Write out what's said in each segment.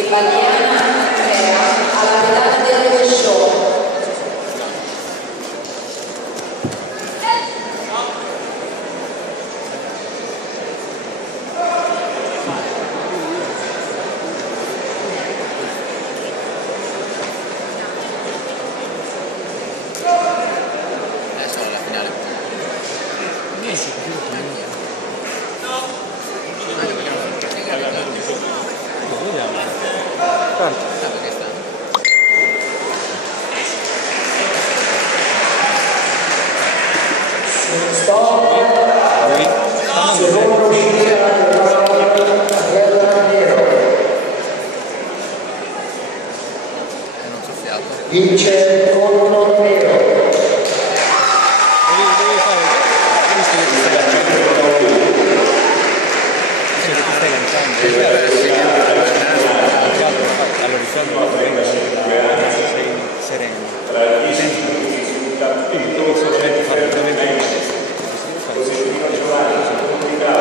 Tripaliana Andrea alla pedana del rovescione. Vince contro Nero.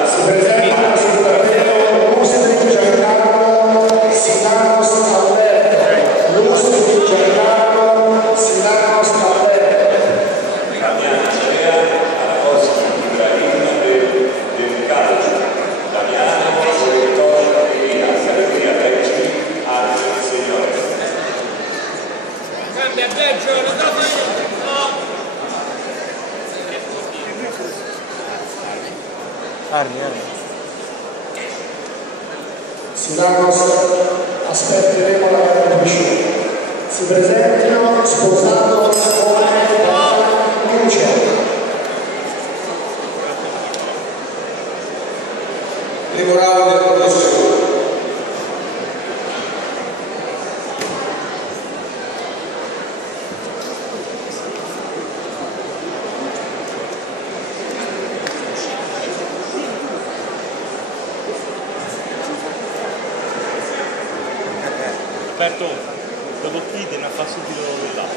Si presenta sul tappeto Lustri Giancarlo Silanos Alberto. Lustri Giancarlo Silanos Alberto. alla cosa ibrahima del calcio italiano, settore e Accademia Tecci Angelo Signore. Cambia peggio, lo no! Armi. Silanos aspetteremo la gara di si presentino sposato come Lucio. Primo round del prossimo. Roberto, dopo qui te ne fa subito là.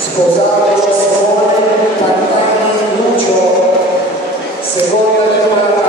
Sposato Simone Pantani Lucio, seconda chiamata.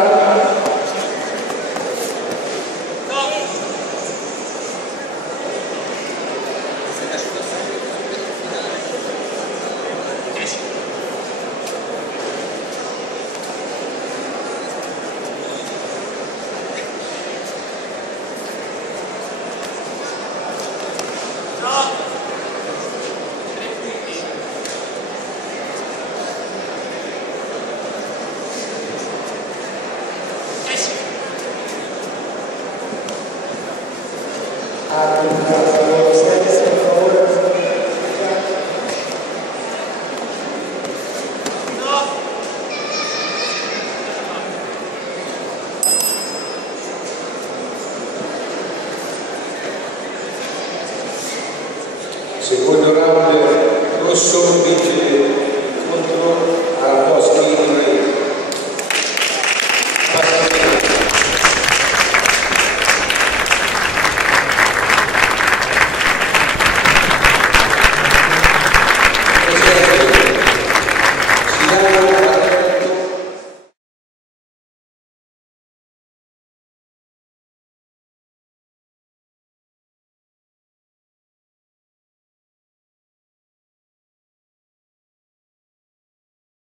Grazie.